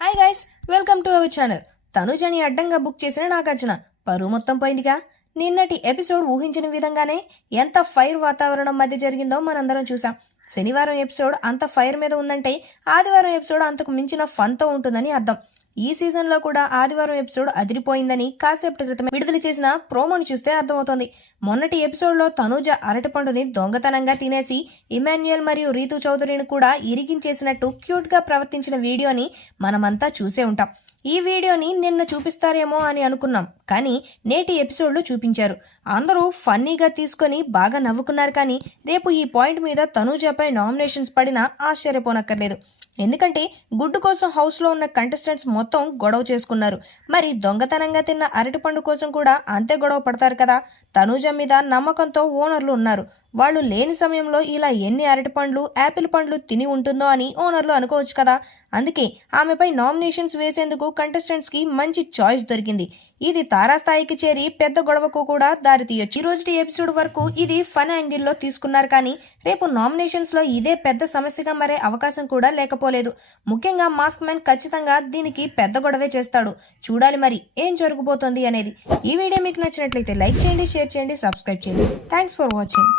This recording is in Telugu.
Hi guys, welcome to our channel. తనుజని అడ్డంగా బుక్ చేసిన నాగార్జున పరువు మొత్తం పోయిందిగా. నిన్నటి ఎపిసోడ్ ఊహించిన విధంగానే ఎంత ఫైర్ వాతావరణం మధ్య జరిగిందో మనందరం చూసాం. శనివారం ఎపిసోడ్ అంత ఫైర్ మీద ఉందంటే ఆదివారం ఎపిసోడ్ అంతకు మించిన ఫన్తో ఉంటుందని అర్థం. ఈ సీజన్లో కూడా ఆదివారం ఎపిసోడ్ అదిరిపోయిందని కాసేపటి క్రితమే విడుదల చేసిన ప్రోమోని చూస్తే అర్థమవుతోంది. మొన్నటి ఎపిసోడ్లో తనూజ అరటిపండుని దొంగతనంగా తినేసి ఇమాన్యుయల్ మరియు రీతు చౌదరిని కూడా ఇరిగించేసినట్టు క్యూట్గా ప్రవర్తించిన వీడియోని మనమంతా చూసే ఉంటాం. ఈ వీడియోని నిన్న చూపిస్తారేమో అని అనుకున్నాం, కానీ నేటి ఎపిసోడ్లో చూపించారు. అందరూ ఫన్నీగా తీసుకొని బాగా నవ్వుకున్నారు. కానీ రేపు ఈ పాయింట్ మీద తనూజపై నామినేషన్స్ పడినా ఆశ్చర్యపోనక్కర్లేదు. ఎందుకంటే గుడ్డు కోసం హౌస్లో ఉన్న కంటెస్టెంట్స్ మొత్తం గొడవ చేసుకున్నారు. మరి దొంగతనంగా తిన్న అరటిపండు కోసం కూడా అంతే గొడవ పడతారు కదా. తనూజ మీద నమ్మకంతో ఓనర్లు ఉన్నారు. వాళ్ళు లేని సమయంలో ఇలా ఎన్ని అరటిపండ్లు, యాపిల్ పండ్లు తిని ఉంటుందో అని ఓనర్లు అనుకోవచ్చు కదా. అందుకే ఆమెపై నామినేషన్స్ వేసేందుకు కంటెస్టెంట్స్కి మంచి చాయిస్ దొరికింది. ఇది తారాస్థాయికి చేరి పెద్ద గొడవకు కూడా దారితీయొచ్చు. ఈ రోజుటి ఎపిసోడ్ వరకు ఇది ఫన్ యాంగిల్లో తీసుకున్నారు, కానీ రేపు నామినేషన్స్లో ఇదే పెద్ద సమస్యగా మారే అవకాశం కూడా లేకపోలేదు. ముఖ్యంగా మాస్క్ మ్యాన్ ఖచ్చితంగా దీనికి పెద్ద గొడవే చేస్తాడు. చూడాలి మరి ఏం జరగబోతోంది అనేది. ఈ వీడియో మీకు నచ్చినట్లయితే లైక్ చేయండి, షేర్ చేయండి, సబ్స్క్రైబ్ చేయండి. Thanks for watching.